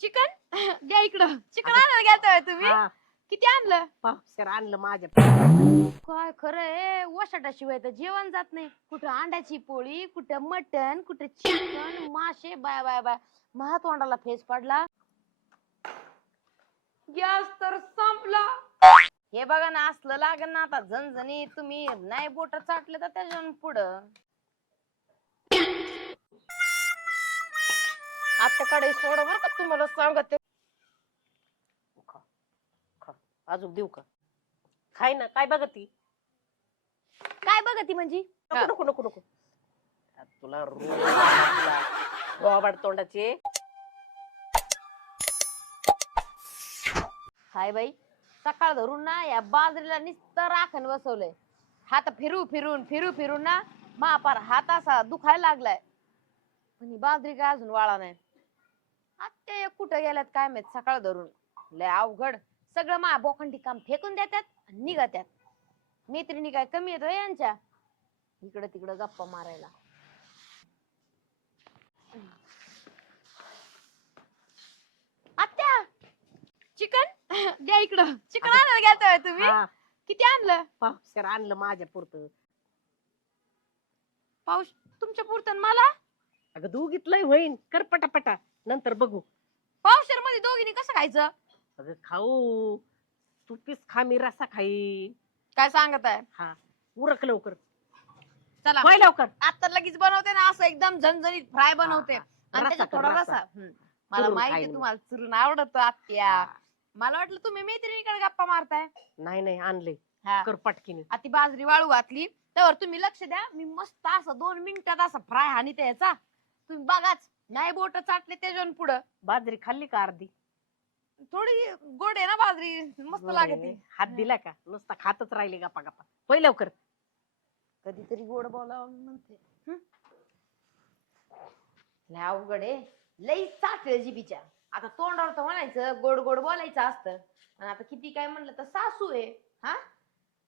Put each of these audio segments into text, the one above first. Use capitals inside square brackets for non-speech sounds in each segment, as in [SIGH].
Chicken? [LAUGHS] द्या इकडं. Chicken आणायला गेलता तुम्ही? हा, किती आणलं? पावशेर आणलं माझ्या. काय खरं आहे वशाटाशिवाय तर जेवण जात नाही. कुठं अंड्याची पोळी कुठं मटन कुठं चिकन मासे बाय बाय बाय. महा तोंडाला फेस पडला. गॅस तर संपला. हे बघा ना असलं लागेल ना आता. झणझणी तुम्ही नाही बोट चाटले तर त्याच्यावर पुढं. आत्याकडे सोड बर का तुम्हाला सांगते. अजून देऊ का? खाय ना काय बघ ती काय बघा ती म्हणजे? नको नको नको नको. तुला रोज गोबाड तोंडाचे. हाय बाई सकाळ धरून ना या बाजरीला नुसतं राखण बसवलंय. हात फिरू फिरून फिरू फिरून ना महापार हात असा दुखायला लागलाय. पण ही बाजरी काय अजून वाळा नाही. आत्या कुठं गेल्यात काय माहीत? सकाळ धरून. लय अवघड. सगळं मा बोखंडी काम फेकून देतात आणि निघत्यात. मैत्रिणी काय कमी येतो यांच्या? इकडं तिकडं गप्पा मारायला. आत्या! चिकन? द्या इकडं. चिकन आणायला गेलता तुम्ही? हा, किती आणलं? पावशेर आणलं माझ्या पुरतं. पाऊस तुमच्या पुरतं मला? अगं दोघीतलंय होईन. कर पटापटा. नंतर बघू. पावशेरमध्ये दोघींनी कसं खायचं? अगं खाऊ. तू पीस खा मी रसा खाई काय सांगत आहे हा. उरक लवकर. चला. होय लवकर. आता लगेच बनवते ना असं एकदम झणझणीत फ्राय बनवते. हा, आणि रस्सा त्याच्यात कर, थोडा रस्सा. रसा. मला चुरून माहिती खाईन आहे मी. तुम्हाला चुरून आवडत आत्या. हा. मला वाटलं तुम्ही मैत्रिणीकडे गप्पा मारताय. नाही नाही आणले. हा. कर पटकीने. आता बाजरी वाळू घातली. त्यावर तुम्ही लक्ष द्या. मी मस्त असं दोन मिनिटात असं फ्राय हानी याचा. तुम्ही बघाच. नाही बोट चाटले त्याच्यावर पुढं. बाजरी खाल्ली का अर्धी? थोडी गोड आहे ना बाजरी मस्त लागते. हात दिला का? नुसता खातच राहिले गप्पा गप्पा. होय लवकर. कधीतरी गोड बोलावं म्हणते? लय अवघड आहे. लई चाट जिबीच्या आता तोंडावर तर म्हणायचं गोड गोड बोलायचं असतं. आणि आता किती काय म्हणलं तर सासू आहे. हा?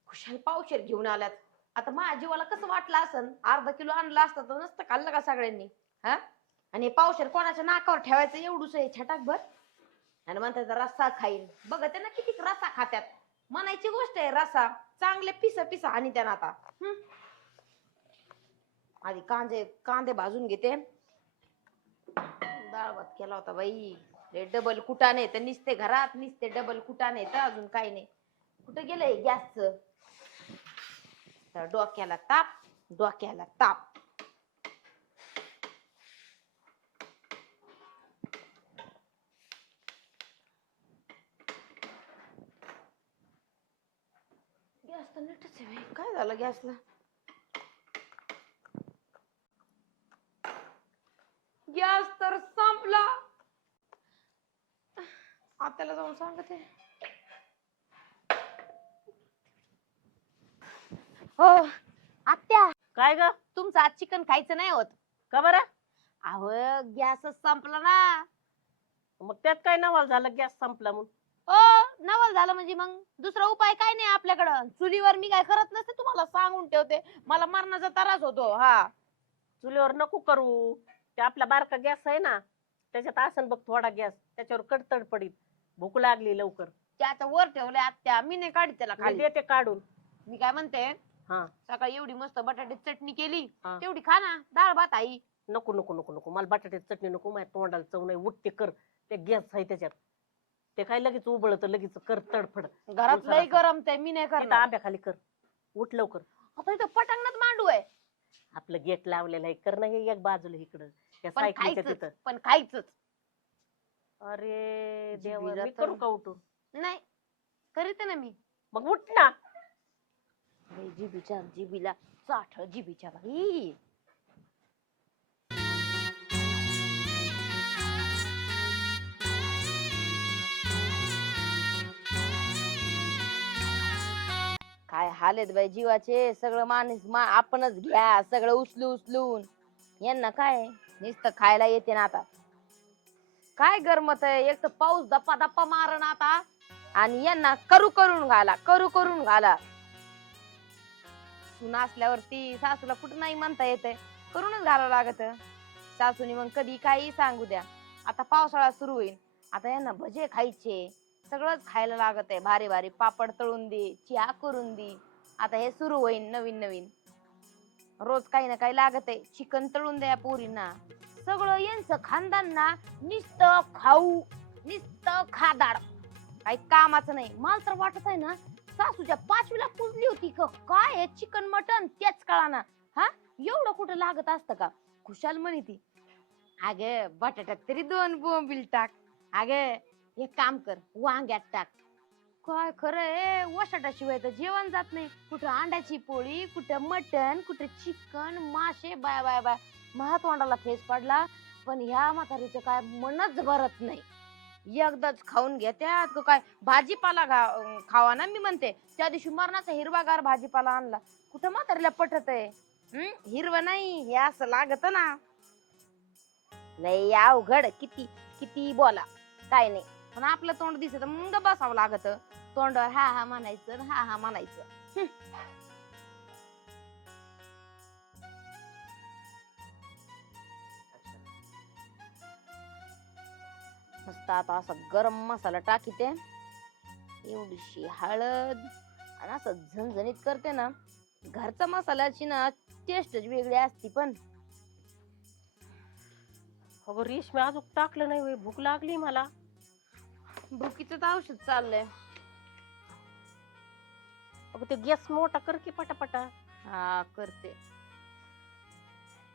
खुशाल पावशेर घेऊन आल्यात. आता माझ्या जीवाला कसं वाटलं असन? अर्धा किलो आणलं असतं तर नसतं खाल्लं का सगळ्यांनी? हा? आणि पावशेर कोणाच्या नाकावर ठेवायचं एवढूच आहे छटाक भर आणि म्हणतात रस्सा खाईल बघते ना किती रस्सा खात्यात. म्हणायची गोष्ट आहे रस्सा चांगले पिसा पिसा आणि त्यांना आता. हम्म आधी कांदे कांदे भाजून घेते. डाळ भात केला होता बाई. रे डबल कुटाने तर निसते घरात निसते डबल कुटाने तर अजून काही नाही. कुठं गेलंय गॅसच? तर डोक्याला ताप डोक्याला ताप गॅस तर नीटच आहे बाई. काय झालं गॅसला गॅस तर संपला. आत्याला जाऊन सांगते. हो आत्या. काय ग? तुमचं आज चिकन खायचं नाही होत. का बरं? अहो गॅसच संपला ना. मग त्यात काय नवाल झालं गॅस संपला म्हणून? हो नवल झालं म्हणजे मग दुसरा उपाय काय नाही आपल्याकडं. चुलीवर मी काय करत नसते तुम्हाला सांगून ठेवते. मला मरणाचा त्रास होतो हा. चुलीवर नको करू. ते आपला बारका गॅस आहे ना त्याच्यात असन बघ थोडा गॅस त्याच्यावर कडतड पडीत भूक लागली लवकर. त्याच्या वर ठेवले आत्या मी नाही काढत त्याला मी खाली. देते काढून. मी काय म्हणते हा. सकाळी एवढी मस्त बटाट्याची चटणी केली हा. तेवढी खा ना डाळ भात आई नको नको नको नको. मला बटाट्याची चटणी नको माझ्या तोंडाला चव नाही उठते कर. ते गॅस आहे त्याच्यात. ते काय लगेच उबळत लगेच कर तडफड. घरात लय. गरम ते मी नाही तिथं करणार. आंब्या खाली कर. उठ लवकर. आता इथं पटांगणात मांडू आहे. आपलं गेट लावलेलं आहे. कर ना हे एक बाजूला इकडं. त्या पण सायकलीच्या खायचंच तिथं. पण खायचंच. अरे देवा जिभीला मी तर- करू का उठून? नाही करीते ना मी. मग उठ ना. बाई, जिबीच्या जिबीला चाठ जिबीच्या बाई. काय हाल आहेत बाई जीवाचे? सगळं माणूस मा आपणच घ्या सगळं उचलू उचलून. यांना काय? नुसतं खायला येते ना आता. काय गरमत आहे? एक तर पाऊस दप्पा दप्पा मारण आता. आणि यांना करू करून घाला करू करून घाला. सून असल्यावरती सासूला कुठं नाही म्हणता येते करूनच घालावं लागत. सासूनी मग कधी काही सांगू द्या. आता पावसाळा सुरू होईल. आता यांना भजे खायचे. सगळंच खायला लागत आहे भारी भारी पापड तळून दे चिहा करून दे. आता हे सुरू होईल नवीन नवीन. रोज काही ना काही लागत आहे चिकन तळून द्या पोरींना. सगळं यांचं खानदान ना निस्त खाऊ निस्त खादाड. काही कामाचं नाही. मला तर वाटत आहे ना सासूच्या पाचवीला पुजली होती का? काय हे चिकन मटन? त्याच कळा ना हा? एवढं कुठं लागत असतं का? खुशाल म्हणे ती. अगे बटाट्यात तरी दोन बोंबील टाक. अगे एक काम कर वांग्यात टाक. काय खरं आहे? वसाटाशिवाय तर जेवण जात नाही. कुठं अंड्याची पोळी कुठं मटन कुठं चिकन मासे बाय बाय बाय. महातोंडाला फेस पडला पण ह्या म्हातारीचं काय मनच भरत नाही. एकदाच खाऊन घेत्यात का काय. भाजीपाला घा- खावा ना मी म्हणते. त्या दिवशी मरणाचा हिरवागार भाजीपाला आणला. कुठं म्हातारीला पटत आहे? हम्म नाही. हे असं लागत ना. लय अवघड. किती किती बोला. काय नाही. पण आपलं तोंड दिसत मग बसावं लागत. तोंडावर हा हा म्हणायचं हा हा म्हणायचं. मस्त आता असा गरम मसाला टाकीते. एवढीशी हळद आणि असं झणझणीत करते ना घरचा मसाल्याची ना टेस्टच वेगळी असती पण. अगं रेशमी अजून टाकलं नाही होय. भूक लागली मला. भुकीचं औषध चाललंय. अगं ते गॅस मोठा कर की पटापटा. हा करते.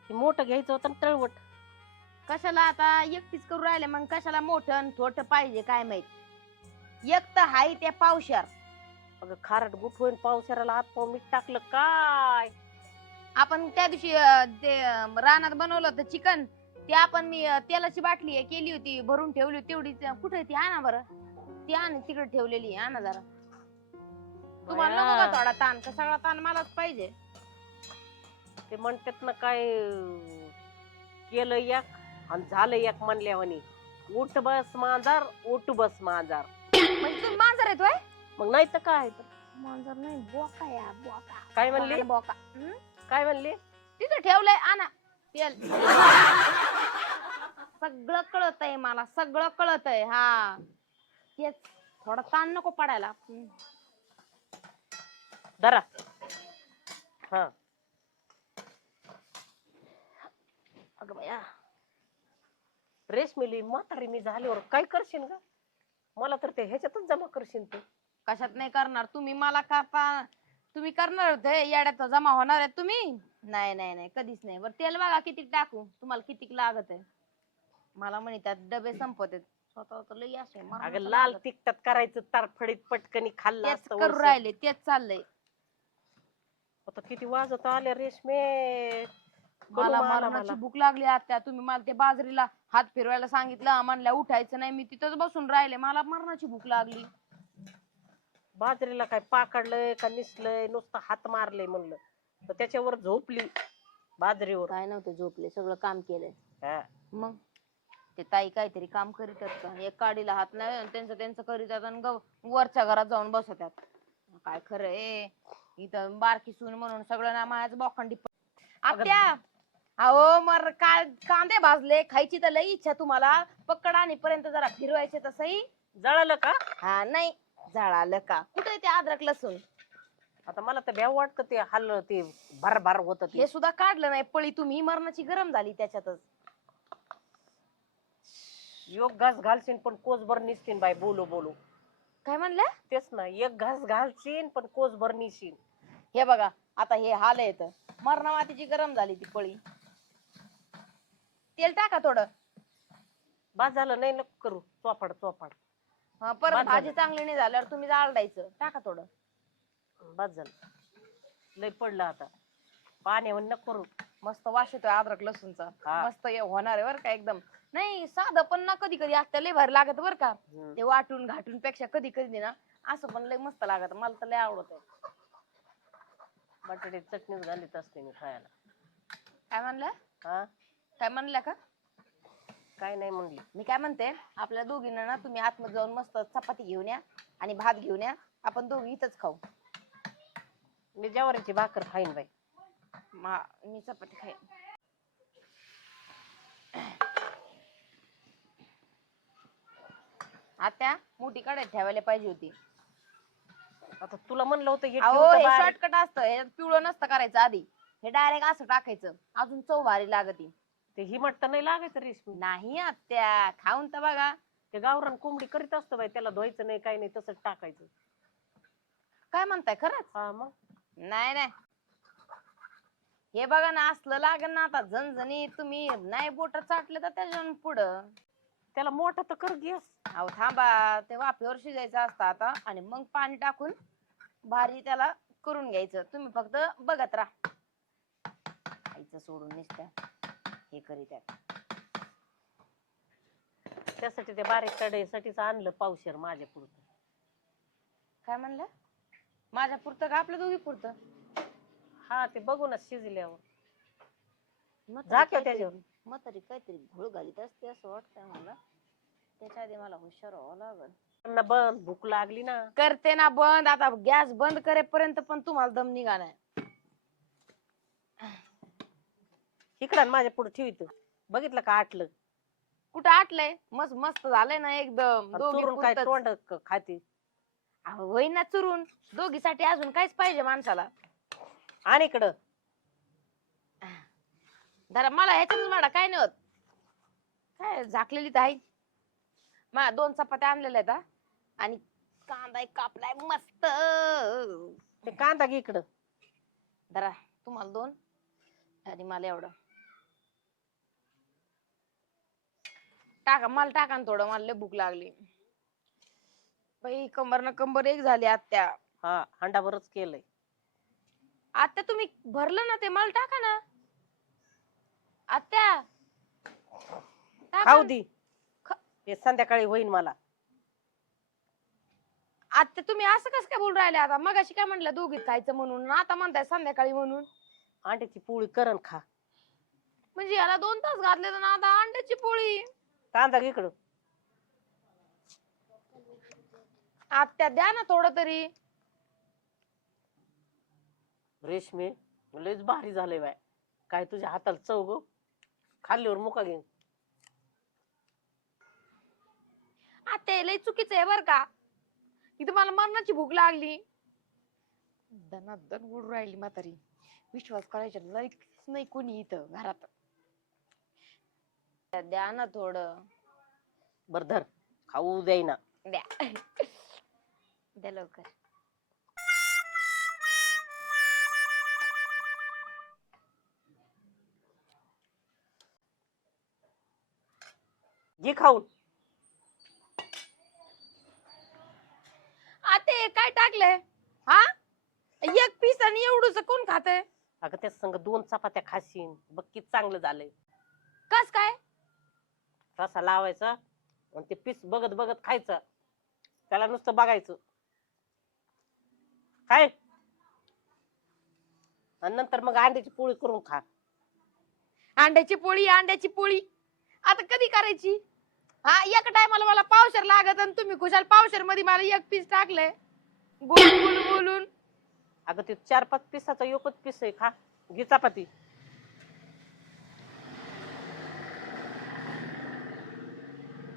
ते मोठं घ्यायचं होतं ना तळवट. कशाला आता एकटीच करू राहिले मग कशाला मोठं आणि छोटं पाहिजे काय माहीत? एक तर हाय त्या पावशार. अगं खारट गुठ होईन पावसाळ्याला हात पाव मीठ टाकलं काय? आपण त्या दिवशी अं, ते अं, रानात बनवलं होतं चिकन. ते आपण मी अं, तेलाची बाटली आहे, केली होती भरून ठेवली होती तेवढी कुठे ती आणा बरं. ती आण तिकडे ठेवलेली आहे, आणा जरा. तुम्हाला नको का थोडा ताण? का सगळा ताण मलाच पाहिजे? ते म्हणतात ना काय अं, केलं एक आणि झालं एक म्हणल्यावानी. उठ बस मांजार उठ बस मांजार. म्हणजे तुम्ही मांजर येतोय मग नाही तर काय? तर. मांजर नाही बोका या बोका. काय म्हणली? बोका? काय म्हणली? तिथं ठेवलंय आणा. तेल. सगळं कळत आहे मला सगळं कळत आहे हा. तेच थोडा ताण नको पडायला. हं. धरा. हा. अगं बया. रेशमिली म्हातारी मी झाल्यावर काय करशील ग? मला तर ते ह्याच्यातच जमा करशील तू. कशात नाही करणार तुम्ही मला करता तुम्ही करणार होते? येड्यात जमा होणार आहे तुम्ही? नाही नाही नाही कधीच नाही. बरं तेल बघा किती टाकू. तुम्हाला किती लागत आहे? मला म्हणे त्यात डबे संपत आहेत स्वतः तर लई असे अगं लाल. तिखटात करायचं तारफडीत पटकनी खाल्लं तेच असतं करू. राहिले तेच चाललंय. आता किती वाजत आल्या रेशमे? मला मला- मरणाची. भूक लागली आता तुम्ही मला ते बाजरीला हात फिरवायला सांगितलं. म्हणल्या उठायचं नाही. मी तिथंच बसून राहिले. मला मरणाची भूक लागली. बाजरीला काय पाकडलंय का निसलंय नुसतं हात मारलंय म्हणलं. तर त्याच्यावर झोपली बाजरीवर. काय नव्हतं झोपले सगळं काम केलंय. हा. मग? ते ताई काहीतरी काम करीतात का? एक काडीला हात नाही आणि त्यांचं त्यांचं करीतात आणि गव- वरच्या घरात जाऊन बसतात. काय खरं ए इथं बारकी सून म्हणून सगळं ना माझ्याच बोखंडी प- आत्या अहो मर काय कांदे भाजले खायची तर लई इच्छा तुम्हाला. पकड आणीपर्यंत जरा फिरवायचे तसंही. जळालं का? हा नाही. जळालं का? कुठे ते अद्रक लसूण? आता मला तर भ्याव वाटतं ते हल्ल ते भर भर होत ते. हे सुद्धा काढलं नाही पळी तुम्ही मरणाची गरम झाली त्याच्यातच. योग घास घालशील पण कोसभर निसतील बाई बोलो बोलो. काय म्हणल्या तेच ना एक घास घालशील पण कोसभर निशील हे बघा आता हे हाल येत मरणा मातीची गरम झाली ती पळी. तेल टाका थोडं. बस झालं नाही नको करू. चोपाड चोपाड. हा, परत भाजी. चांगली नाही झाल्यावर तुम्ही जाळडायचं टाका थोडं. बस झालं. लय पडलं आता. पाण्यावर नको करू. मस्त वास येतोय अद्रक लसूणचा. हा. मस्त हे होणार आहे बरं का एकदम. नाही साधं पण ना कधी कधी आता लय भारी लागत बरं का. हम्म. ते वाटून घाटून पेक्षा कधी कधी ना असं पण लय मस्त लागत. मला तर लय आवडत बटाटे चटणीच घालीत असते मी खायला. काय म्हणलं? हा? काय म्हणलं का? काय नाही म्हणली. मी काय म्हणते आपल्या दोघींना ना तुम्ही आतमध्ये जाऊन मस्त चपाती घेऊन या आणि भात घेऊन या. आपण दोघी इथंच खाऊ. मी ज्वारीची भाकर खाईन बाई. मा- मी चपाती खाईन. आता मोठी कढईत ठेवायला पाहिजे होती. आता तुला म्हणलं होतं हे अहो हे बारीक. शॉर्टकट असतं. हे पिवळं नसतं करायचं आधी. हे डायरेक्ट असं टाकायचं. अजून चव भारी लागती. ते हिमट तर नाही लागायचं रेशमी नाही आत्या खाऊन तर बघा. ते गावरान कोंबडी करीत असतं बाई त्याला धुवायचं नाही काही नाही तसंच टाकायचं. काय म्हणताय खरंच? हा मग? नाही नाही. हे बघा ना असलं लागेल ना आता झणझणी तुम्ही नाही बोट चाटले तर त्याच्यावर पुढं. त्याला मोठा तर कर गॅस. अहो थांबा ते वाफेवर शिजायचं असतं आता आणि मग पाणी टाकून भारी त्याला करून घ्यायचं. तुम्ही फक्त बघत राहा. खायचं सोडून नुसत्या. हे करीत आहे. त्यासाठी ते बारीक कढईसाठीच आणलं पावशेर माझ्या पुरतं. काय म्हणलं? माझ्या पुरतं का आपल्या दोघी पुरतं? हा ते बघूनच शिजल्यावर. म्हातारी झाक त्याच्यावर. म्हातारी काहीतरी घोळ घालीत असते असं वाटतंय मला. त्याच्या आधी मला हुशार व्हावं लागल. बंद भूक लागली ना. करते ना बंद आता गॅस बंद करेपर्यंत पण तुम्हाला दम निघा नाही इकडं आण माझ्या पुढे ठेवित बघितलं का आटलं? कुठं आटलंय? मस्त मस्त झालंय ना एकदम. आणि दोघी चुरून काय पुरतंच. तोंड क- खाते? अहो, होईन ना चुरून. दोघीसाठी अजून काहीच पाहिजे माणसाला. आणि इकडं. धरा मला ह्याच्यातच माडा काय नाही होत काय झाकलेली तर आहे. मा दोन चपात्या आणलेल्या आहेत हा. आणि कांदा एक कापलाय मस्त. ते कांदा घे इकडं. धरा तुम्हाला दोन आणि मला एवढं. टाका मला टाका ना थोडं मला लय भूक लागली. बाई कंबर ना कंबर एक झाली आत्या. हा अंडाभरच केलंय. आत्या तुम्ही भरलं ना ते मला टाका ना. आत्या. टाका खाऊ ना. दे. ख- हे संध्याकाळी होईन मला. आत्या तुम्ही असं कसं काय बोलून राहिले आता? मग काय म्हणलं दोघीत खायचं म्हणून? आणि आता म्हणताय संध्याकाळी म्हणून. अंड्याची पोळी करण खा. म्हणजे याला दोन तास घातले तर ना आता अंड्याची पोळी. कांदा घे इकडं. आत्या द्या ना थोडं तरी. रेशमी लयच भारी झालंय बाय. काय तुझ्या हाताला चव ग? खाल्ल्यावर मुका घेईन. आत्या लय चुकीचं आहे बर का? इथं मला मरणाची भूक लागली. दनादन उडून राहिली म्हातारी. विश्वास करायचा लय नाही कोणी इथं घरात. द्या ना थोडं. बर धर खाऊ द्यायना द्या. द्या लवकर. घे खाऊन. आते काय टाकलंय? हा? एक पीस आणि एवढूच कोण खातंय? अगं त्या संग दोन चपात्या खाशीन. बघ किती चांगलं झालंय. रसा लावायचा आणि ते पीस बघत बघत खायचं. त्याला नुसतं बघायचं. काय? आणि नंतर मग अंड्याची पोळी करून खा. अंड्याची पोळी अंड्याची पोळी. आता कधी करायची? हा एक टायमाला मला पावशर लागत आणि तुम्ही खुशाल पावशरमध्ये मला एक पीस टाकलंय. बोलून बोलून बोलून. अगं ते चार पाच पिसाचा एकच पीस आहे खा. घे चपाती.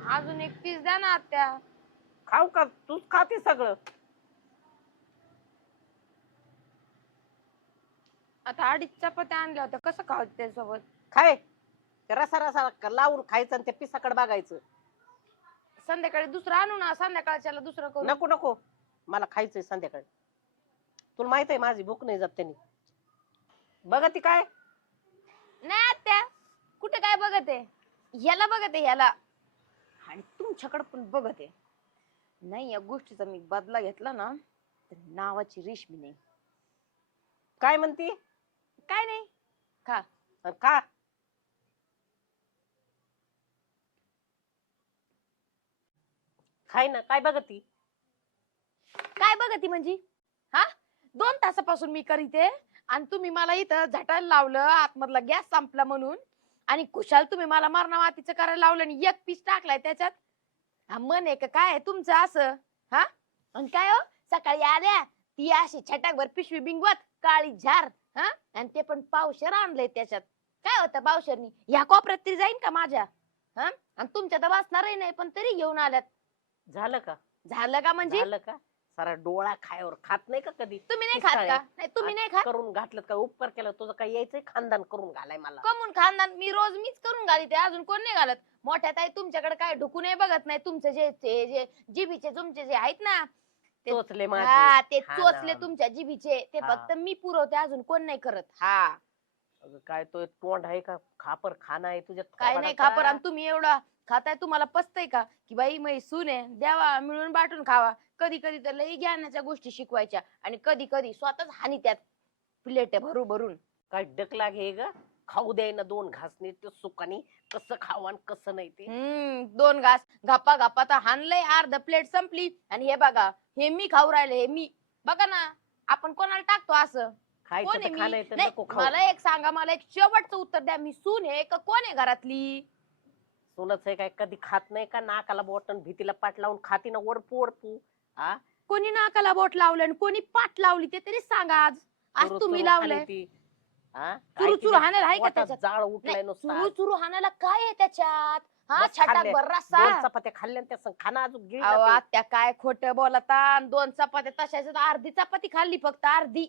अजून एक पीस द्या ना आत्या. खाऊ का? तूच खाते सगळं. आता अडीच चपात्या आणल्या होत्या. कसं खाऊ त्यासोबत खाय. ते रसा रसा लावून खायचं आणि त्या पिसाकडे बघायचं. संध्याकाळी दुसरं आणू ना संध्याकाळच्याला दुसरं करू. नको नको. मला खायचंय संध्याकाळी. तुला माहीत आहे माझी भूक नाही जात त्यांनी बघा ती काय? नाही आत्या. कुठे काय बघत? आहे ह्याला बघत आहे ह्याला. तुमच्याकडे पण बघत आहे. नाही या गोष्टीचा मी बदला घेतला ना तर नावाची रेशमी नाही. काय म्हणती? काय नाही. खा. अन खा. खाय ना काय बघ ती काय बघत म्हणजे? हा? दोन तासापासून मी करीते आणि तुम्ही मला इथं झटायला लावलं आतमधला गॅस संपला म्हणून आणि कुशाल तुम्ही मला मरणा मातीचं करायला लावलं आणि एक पीस टाकलाय त्याच्यात. हा मन आहे का? काय आहे तुमचं असं? हा? आणि काय हो? सकाळी आल्या ती अशी छटाकभर पिशवी बिंगवत काळी झार हा? आणि ते पण पावशर आणलंय त्याच्यात. काय होतं पावशरनी? ह्या कोपऱ्यात तरी जाईन का माझ्या? हा? आणि तुमच्या तर वाचणारही नाही पण तरी घेऊन आल्यात. झालं का? झालं का म्हणजे? झालं का? सारा डोळा खायावर खात नाही का कधी? तुम्ही नाही खात का? नाही तुम्ही नाही खात? करून घातलं का? उपकार केला तुझं काय यायचंय? खानदान करून घालाय मला. कमून खानदान? मी रोज मीच करून घालीते अजून कोण नाही घालत? मोठ्या ताई तुमच्याकडे काय ढुकूनही बघत नाही? तुमचे जे ते जे जिभीचे तुमचे जे आहेत ना ते- चोचले माझे. हा ते हा चोचले. तुमच्या जिभीचे ते हा. फक्त मी पुरवते अजून कोण नाही करत. हा. अगं काय तो तोंड आहे का? खापर खाना आहे तुझ्या काय नाही? खापर आणि तुम्ही एवढा खाताय तुम्हाला पचतय का? की बाई मै सून आहे द्यावा मिळून बाटून खावा. कधी कधी तर लई ज्ञानाच्या गोष्टी शिकवायच्या आणि कधी कधी स्वतःच हानी त्यात प्लेट भरू भरून काय डक लागे ग? खाऊ द्याय ना दोन घासणी ते सुखानी कसं खाऊ आणि कसं नाही ते? हम्म दोन घास. गप्पा गप्पा तर हाणलंय अर्ध प्लेट संपली. आणि हे बघा हे मी खाऊ राहिले हे मी. बघा ना आपण कोणाला टाकतो असं? खायचं कोण आहे तर मी? खाणं तर नाही, नको खाऊ. मला एक सांगा मला एक शेवटचं उत्तर द्या. मी सून आहे का कोण आहे घरातली? सोनच आहे काय कधी खात नाही का? नाकाला बोटन भीतीला पाठ लावून खाती ना वरपू वरपू हा कोणी नाकाला बोट लावलं आणि कोणी पाठ लावली ते तरी सांगा आज. आज चुरू- तुम्ही चुरू लावलंय. खाली ती. हा? चुरू काय चुरू तिच्या हाणायला आहे का पोटात त्याच्यात? जाळ उठलाय नाही, नुसता. चुरू चुरू हाणायला काय आहे त्याच्यात? हा बस छटाक खाल्ले. बर्रासा दोन चपात्या खाल्ल्या आणि त्या संग खाना अजून गिळलं अहो, ते. आत्या काय खोट बोलता. आणि दोन चपात्या तशाच अर्धी चपाती खाल्ली फक्त अर्धी.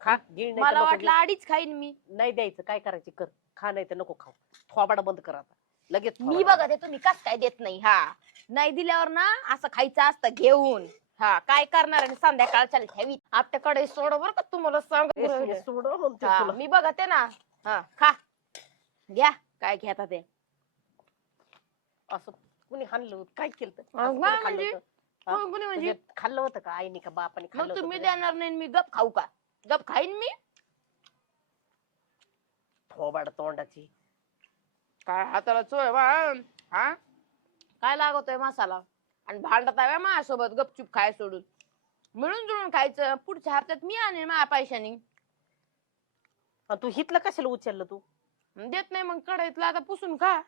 खा गिळ नाही तर मला नको वाटलं अडीच खाईन मी. गिळ. नाही द्यायचं. काय करायचं? कर. खा नाही तर नको खाऊ. थोबाड बंद कर आता. लगेच मी बघत आहे तुम्ही कस काय देत नाही हा. नाही दिल्यावर ना असं खायचं असतं घेऊन. हा काय करणार आणि संध्याकाळच्या ठेवी. आत्याकडे सोड बर का तुम्हाला सांग सोडं म्हणते तुला. मी बघत आहे ना. हा खा. घ्या. काय घेता ते. असं कुणी हाणलं होतं? काय केलं अहो, असं कोणी काय खाल्लं म्हणजे? होतं? हा? कोण कोणी म्हणजे? म्हणजे खाल्लं होतं का? आईने का बापाने खाल्लं मग होतं तुम्ही? देणार नाही आणि मी गप खाऊ का? गप खाईन मी? थोबाड तोंडाची. काय हाताला चोय बा हा? काय लागतोय मसाला? आणि भांडत आहे माझ्यासोबत गपचूप खाय सोडून. मिळून जुळून खायचं पुढच्या हप्त्यात मी आणेन माझ्या पैशानी. तू हितलं कशाला उचललं तू? देत नाही मग कढईतला आता पुसून खा.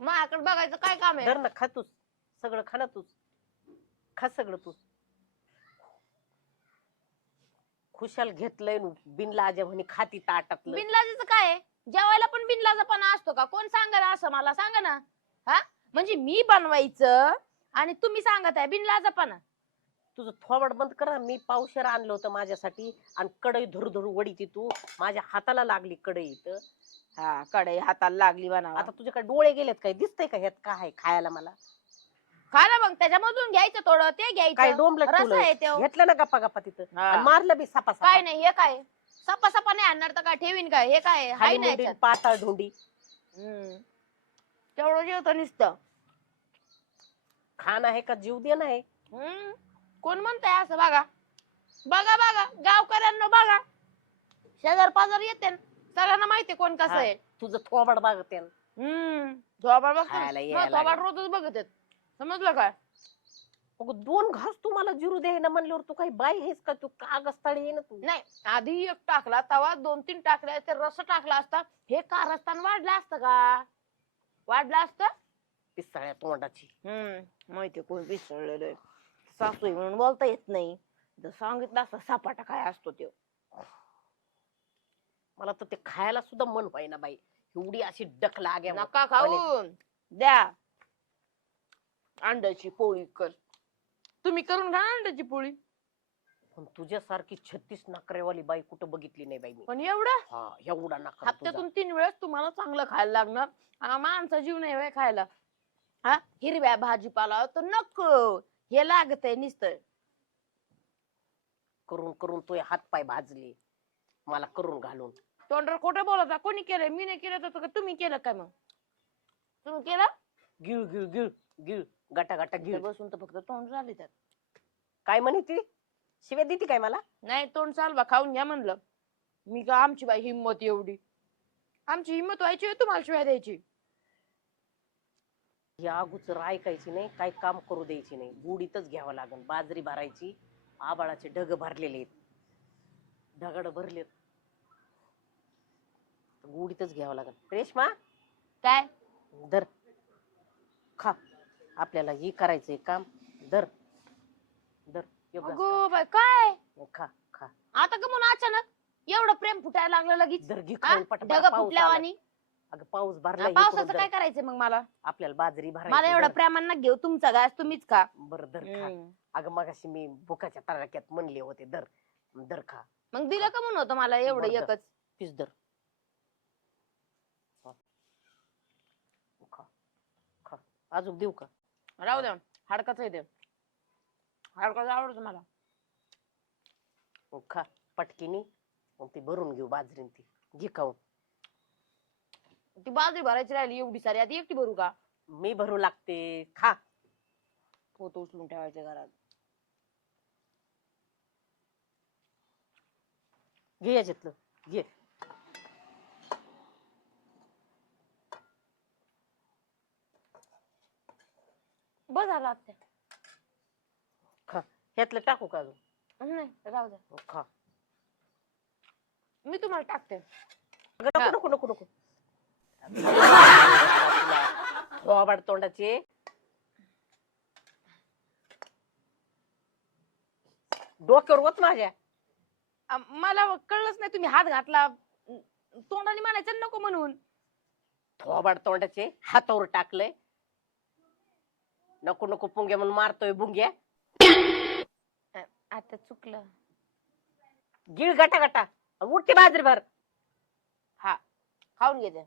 माझ्याकडे बघायचं काय काम आहे? धर ना खा तूच. सगळं खा ना तूच. खा सगळं तू खुशाल घेतलंय बिनलाजा म्हणे खाती ताटातलं. बिनलाजीचं काय आहे? जेवायला पण बिनलाजपणा असतो का? कोण सांगा ना असं मला? सांगा ना. हा? म्हणजे मी बनवायचं आणि तुम्ही सांगत आहे बिनलाजपणा. तुझं थोबाड बंद कर ना. मी पावशेर आणलं होतं माझ्यासाठी आणि कढई धरू धरू वडीती तू. माझ्या हाताला लागली कढई इथं. हा कढई हाताला लागली बनवा आता तुझे काय डोळे गेलेत काय? दिसतंय का ह्यात? काय आहे खायला मला? खा ना मग त्याच्यामधून घ्यायचं थोडं ते काय घ्यायचं. डोंबलं रस? आहे. घेतलं ना गप्पा गप्पा तिथं. हा. आणि मारलं बी सापा सापा. काय नाही हे काय? सपा सपा नाही आणणार तर काय? ठेवीन काय? हे काय? हाय खाली नाही मुंडी, याच्यात. पाताळ धुंडी. हम्म. तेवढं जेवतो नुसतं. खाण आहे का? जीव दे नाही हम्म. कोण म्हणताय असं? बघा. बघा बघा. गावकऱ्यांना बघा. शेजार पाजार येते न. सगळ्यांना माहितीये कोण कसं हा. आहे. तुझं थोबाड बघते हम्म. थोबाड बघतो खायला. यायला थोबाड रोजच बघत आहेत. समजलं काय अगं दोन घास तू मला जिरू दे ना म्हणल्यावर तू काही बाई आहेस का? तू कागस्ताळी आहे ना तू? नाही आधी एक टाकला तवा दोन तीन टाकले तर रस टाकला असता हे कारस्थान वाढलं असतं का? वाढलं असतं? पिसाळ्या तोंडाची. हम्म. माहितीये कोण पिसळलेलं आहे? सासू आहे म्हणून बोलता येत नाही. जर सांगितलं असतं सपाटा काय असतो तो मला तर ते खायला सुद्धा मन व्हायना बाई. एवढी अशी डक लागे नका खाऊ द्या. अंड्याची पोळी कर. तुम्ही करून खा ना अंड्याची पोळी. पण तुझ्यासारखी छत्तीस नकरेवाली बाई कुठं बघितली नाही बाई मी. पण एवढं? हा एवढा नकर तुझा. हप्त्यातून तीन वेळेस तुम्हाला चांगलं खायला लागणार. माणसा जीव नाही होय खायला. हा हिरव्या भाजीपाला तर नको. हे लागत आहे नुसतं. करून करून तो हात पाय भाजले. मला करून घालून. तोंडावर खोटं बोलता कोणी केलंय? मी नाही केलं तर तुम्ही केलं काय मग? तुम्ही केलं? गिळ गिळ गिळ गिळ. गाटा गाटा गिळ बसून तर फक्त तोंड झाले त्यात. काय म्हणे ती शिव्या देते काय मला? नाही तोंड चालवा खाऊन घ्या म्हणलं. मी का आमची बाई हिंमत एवढी? आमची हिंमत व्हायची होय तुम्हाला शिवाय द्यायची. या अगोदर ऐकायची नाही काही काम करू द्यायची नाही. गुडीतच घ्यावं लागन. बाजरी भरायची आबाळाचे ढग भरलेले आहेत. ढगड भरलेत. गुडीतच घ्यावं लागन. रेशमा? काय? धर. खा. आपल्याला ही करायचंय काम. धर. धर. एक अगो बाय काय? खा. खा खा. आता का म्हणून अचानक एवढं प्रेम फुटायला लागलं लगेच? धर घे हा? खाऊन पटापट. ढग पाऊस आला. फुटल्यावानी अगं पाऊस भरला इकडून पावसाचं धर. काय करायचं मग मला? आपल्याला बाजरी भरायची मला एवढा धर. प्रेमान ना घेऊ तुमचा घास तुम्हीच खा. बरं दर खा. हम्म. अगं मगाशी मी भुकाच्या तडाक्यात म्हणले होते दर दर खा. मग दिलं का म्हणून होतं मला एवढं बरं, एकच? पीस दर हा. खा. खा. अजून देऊ का? राहू द्या हाडकाच आहे ते. हाडकाच आवडतं मला. मग खा पटकीनी मग ती भरून घेऊ बाजरीन ती घे खाऊन. ती बाजरी भरायची राहिली एवढी सारी आधी एकटी भरू का? मी भरू लागते खा. पोत उचलून ठेवायचे घरात. घे याच्यातलं घे. बस झालं आत्या. खा. ह्यातलं टाकू का अजून? नाही राहू द्या. खा. मी तुम्हाला टाकते. अगं. नको नको नको नको. [LAUGHS] थोबाड तोंडाचे. डोक्यावर वत माझ्या. आ, मला कळलंच नाही तुम्ही हात घातला. तोंडाने म्हणायचं नको म्हणून. थोबाड तोंडाचे हातावर टाकलंय. नको नको पुंग्या म्हणून मारतोय बुंग्या आता चुकलं. गिळ गटा गटा उठते बाजरी भर खाऊन घेते